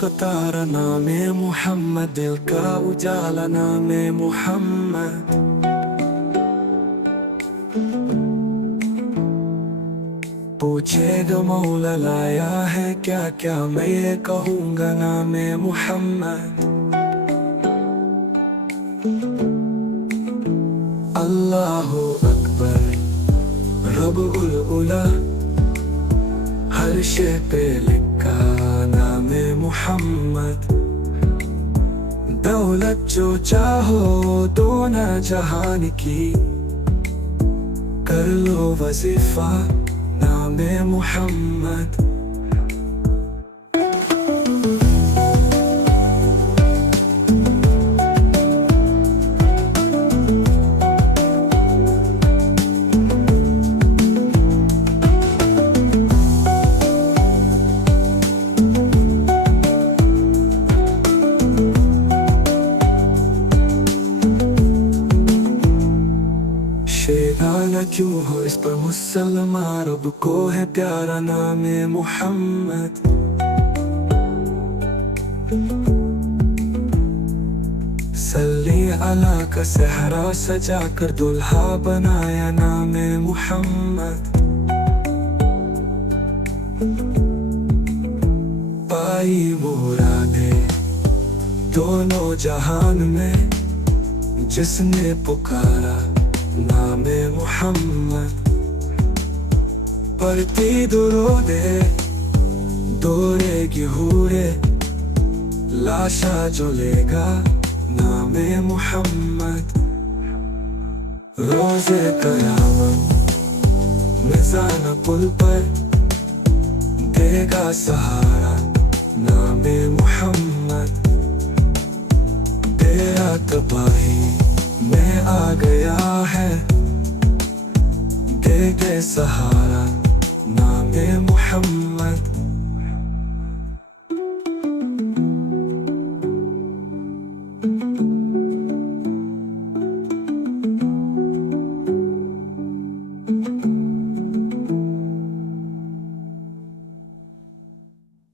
का तारा नामे मुहम्मद, दिल का उजाला नामे मुहम्मद। पूछेगा मौला लाया है क्या क्या, मैं ये कहूँगा नामे मुहम्मद। अल्लाहु अकबर रब्बुल उला, हर शे पे लिखा नामे मुहम्मद। दौलत जो चाहो दोना जहान की, कर लो वजीफा नामे मुहम्मद। शेराना क्यों हो इस पर मुसलमान, रब को है प्यारा नामे मुहम्मद। सल्ली अला का सहरा सजा कर दुल्हा बनाया नामे मुहम्मद। पाई मुरादे दोनों जहान में, जिसने पुकारा नामे मुहम्मद। पढ़ती दुरूदे दौड़ेगी हूरे, लाशा जो लेगा नामे मुहम्मद। रोज़े क़यामत मिज़ान पुल पर देगा सहारा नामे मुहम्मद। तेरा तबाही में आ गया है, दे दे सहारा नामे मुहम्मद।